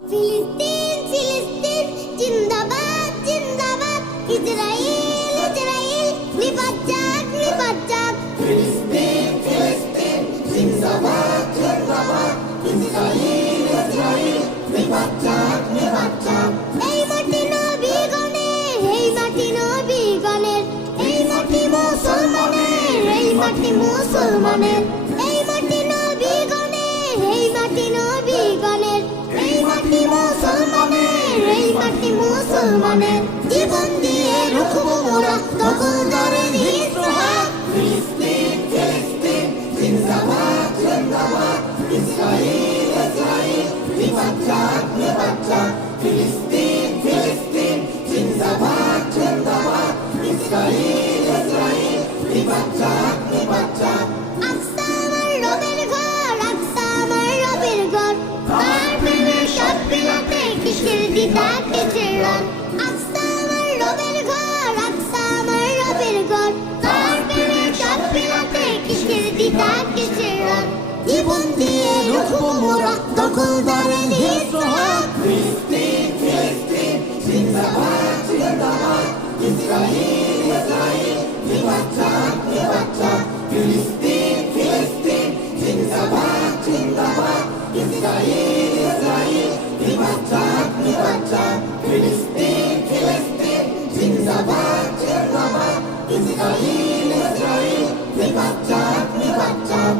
ফিলিস্তিন ফিলিস্তিন জিন্দাবাদ জিন্দাবাদ ইসরাইল ইসরাইল নিপাত যাক ফিলিস্তিন ফিলিস্তিন জিন্দাবাদ জিন্দাবাদ ইসরাইল ইসরাইল নিপাত যাক এই মাটি নবীগণের এই মাটি নবীগণের এই মাটি মুসলমানের এই মাটি মুসলমানের এই মাটি নবীগণের এই মাটি নবীগণের এই মাটি মুসলমানের এই মাটি মুসলমানের জীবন দিয়ে রুখবো মোরা দখলদারের হিংস্র হাত ফিলিস্তিন ফিলিস্তিন জিন্দাবাদ জিন্দাবাদ ইসরাইল ইসরাইল নিপাত যাক ফিলিস্তিন ফিলিস্তিন জিন্দাবাদ জিন্দাবাদ ইসরাইল ইসরাইল নিপাত যাক আকসা আমার রবের ঘর আকসা আমার রবের ঘর তার প্রেমে সব বিলাতে কিসের দিদা কিসের রান আকসা আমার রবের ঘর আকসা আমার রবের ঘর তার প্রেমে সব বিলাতে কিসের দিদা কিসের রান জীবন দিয়ে রুখবো মোরা দখলদারের হিংস্র হাত ফিলিস্তিন ফিলিস্তিন জিন্দাবাদ জিন্দাবাদ ইসরাইল ইসরাইল নিপাত যাক ফিলিস্তিন ফিলিস্তিন জিন্দাবাদ জিন্দাবাদ ইসরাইল ইসরাইল নিপাত যাক ফিলিস্তিন ফিলিস্তিন জিন্দাবাদ জিন্দাবাদ ইসরাইল ইসরাইল নিপাত যাক